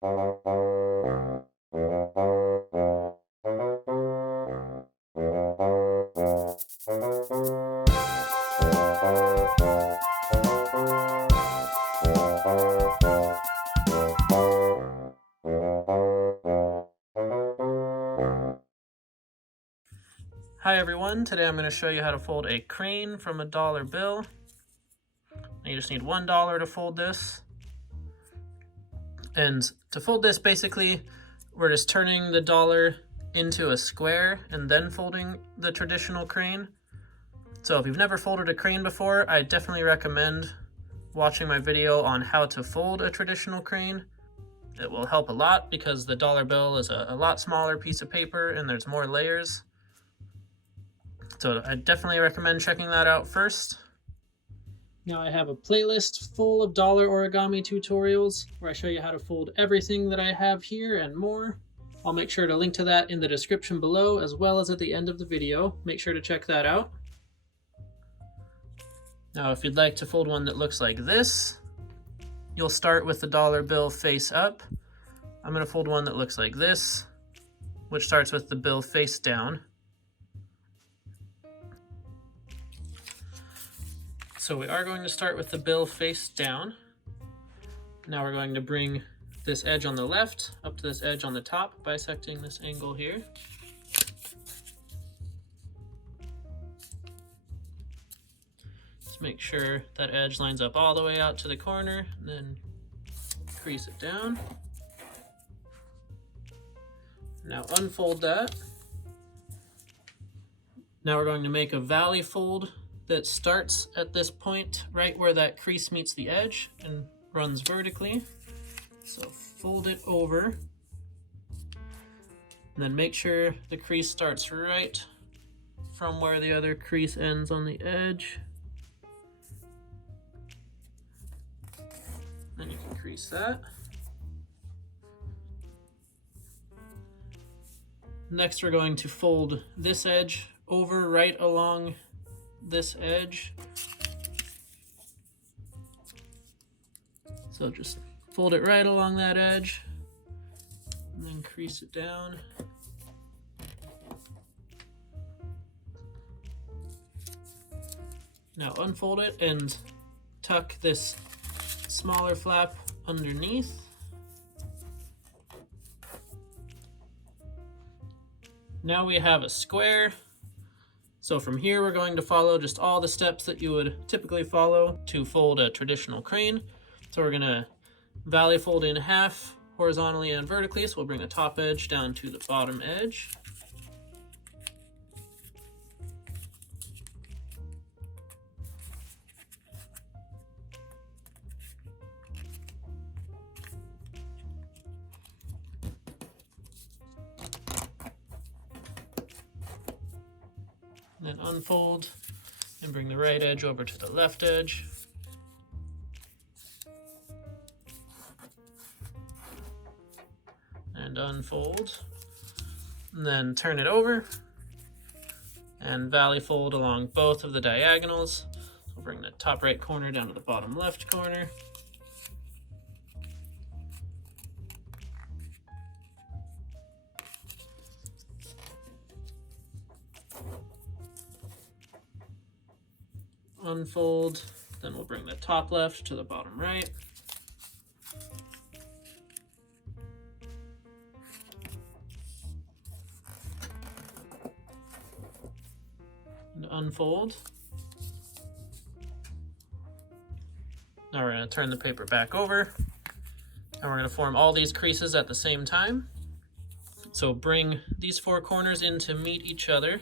Hi everyone, today I'm going to show you how to fold a crane from a dollar bill. You just need $1 to fold this. And to fold this, basically, we're just turning the dollar into a square and then folding the traditional crane. So if you've never folded a crane before, I definitely recommend watching my video on how to fold a traditional crane. It will help a lot because the dollar bill is a lot smaller piece of paper and there's more layers. So I definitely recommend checking that out first. Now I have a playlist full of dollar origami tutorials where I show you how to fold everything that I have here and more. I'll make sure to link to that in the description below as well as at the end of the video. Make sure to check that out. Now if you'd like to fold one that looks like this, you'll start with the dollar bill face up. I'm going to fold one that looks like this, which starts with the bill face down. So we are going to start with the bill face down. Now we're going to bring this edge on the left up to this edge on the top, bisecting this angle here. Just make sure that edge lines up all the way out to the corner, and then crease it down. Now unfold that. Now we're going to make a valley fold that starts at this point right where that crease meets the edge and runs vertically. So fold it over and then make sure the crease starts right from where the other crease ends on the edge. Then you can crease that. Next we're going to fold this edge over right along this edge. So just fold it right along that edge and then crease it down. Now unfold it and tuck this smaller flap underneath. Now we have a square. So from here, we're going to follow just all the steps that you would typically follow to fold a traditional crane. So we're gonna valley fold in half horizontally and vertically. So we'll bring the top edge down to the bottom edge. Then unfold and bring the right edge over to the left edge. And unfold. And then turn it over and valley fold along both of the diagonals. So bring the top right corner down to the bottom left corner. Unfold, then we'll bring the top left to the bottom right. And unfold. Now we're going to turn the paper back over and we're going to form all these creases at the same time. So bring these four corners in to meet each other.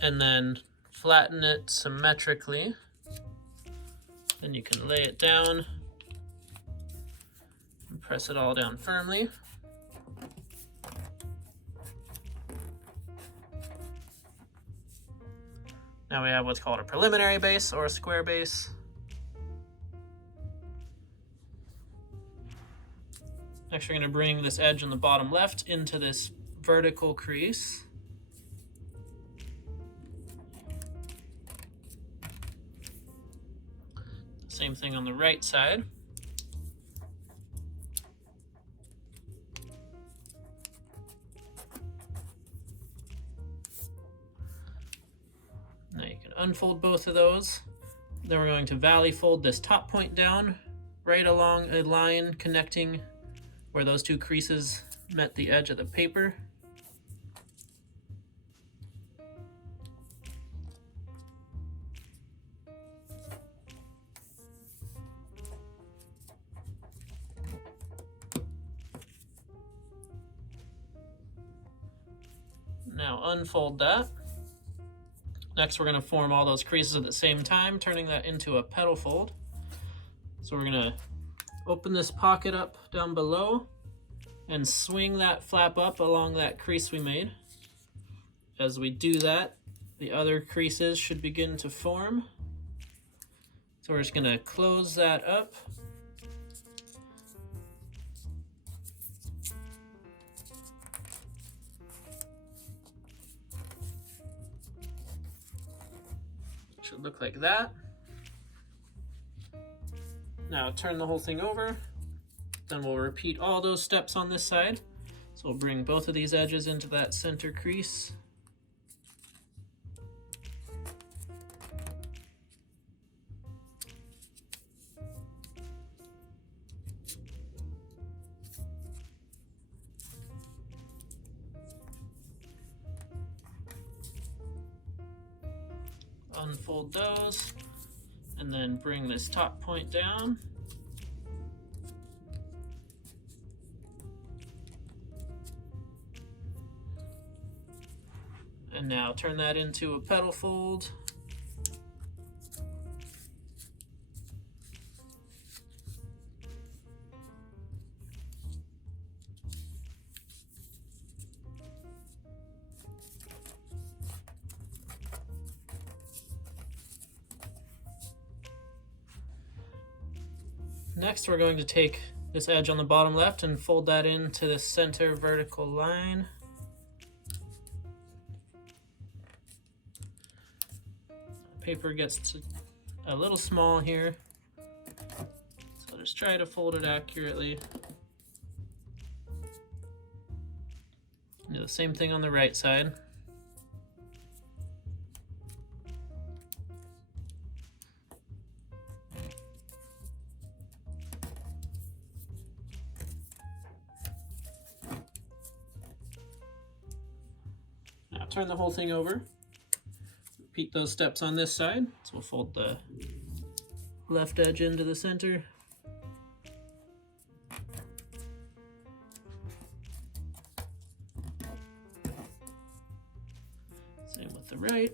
And then flatten it symmetrically. Then you can lay it down and press it all down firmly. Now we have what's called a preliminary base or a square base. Next, we're going to bring this edge on the bottom left into this vertical crease. Same thing on the right side. Now you can unfold both of those. Then we're going to valley fold this top point down right along a line connecting where those two creases met the edge of the paper. Now unfold that. Next, we're going to form all those creases at the same time, turning that into a petal fold. So we're going to open this pocket up down below and swing that flap up along that crease we made. As we do that, the other creases should begin to form. So we're just going to close that up. Should look like that. Now turn the whole thing over. Then we'll repeat all those steps on this side. So we'll bring both of these edges into that center crease. Unfold those, and then bring this top point down. And now turn that into a petal fold. Next, we're going to take this edge on the bottom left and fold that into the center vertical line. Paper gets a little small here, so just try to fold it accurately. Do the same thing on the right side. Now turn the whole thing over. Repeat those steps on this side. So we'll fold the left edge into the center. Same with the right.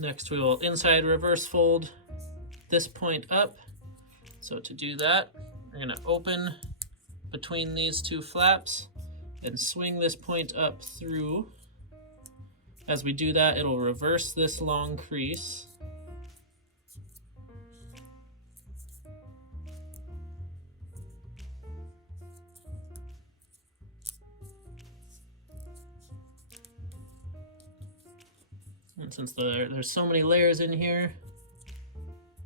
Next, we will inside reverse fold this point up. So to do that, we're going to open between these two flaps and swing this point up through. As we do that, it'll reverse this long crease. And since there's so many layers in here,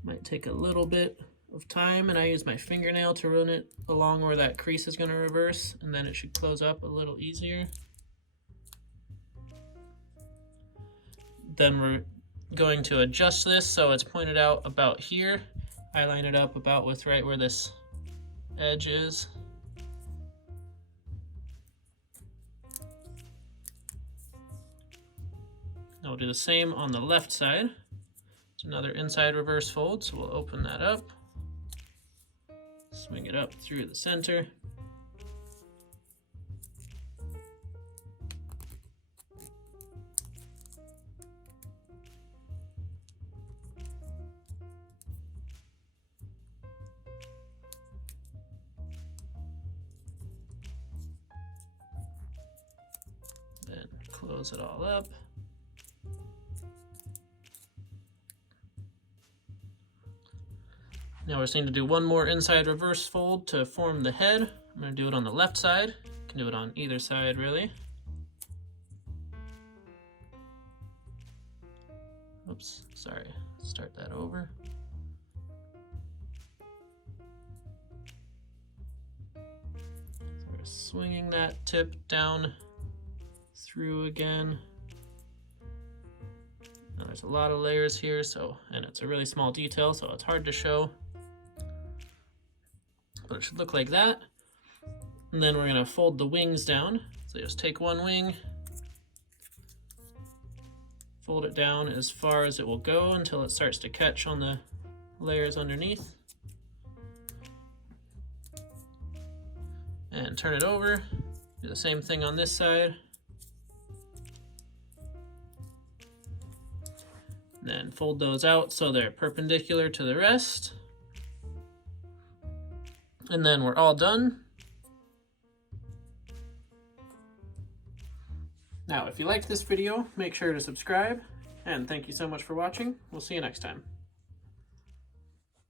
might take a little bit of time, and I use my fingernail to run it along where that crease is going to reverse, and then it should close up a little easier. Then we're going to adjust this so it's pointed out about here. I line it up about with right where this edge is. Now we'll do the same on the left side. It's another inside reverse fold, so we'll open that up, swing it up through the center. Then close it all up. Now we just need to do one more inside reverse fold to form the head. I'm going to do it on the left side. You can do it on either side, really. Oops, sorry. Start that over. So we're swinging that tip down through again. Now there's a lot of layers here, and it's a really small detail, so it's hard to show. But it should look like that. And then we're going to fold the wings down. So just take one wing, fold it down as far as it will go until it starts to catch on the layers underneath. And turn it over. Do the same thing on this side. And then fold those out so they're perpendicular to the rest. And then we're all done. Now, if you liked this video, make sure to subscribe, and thank you so much for watching. We'll see you next time.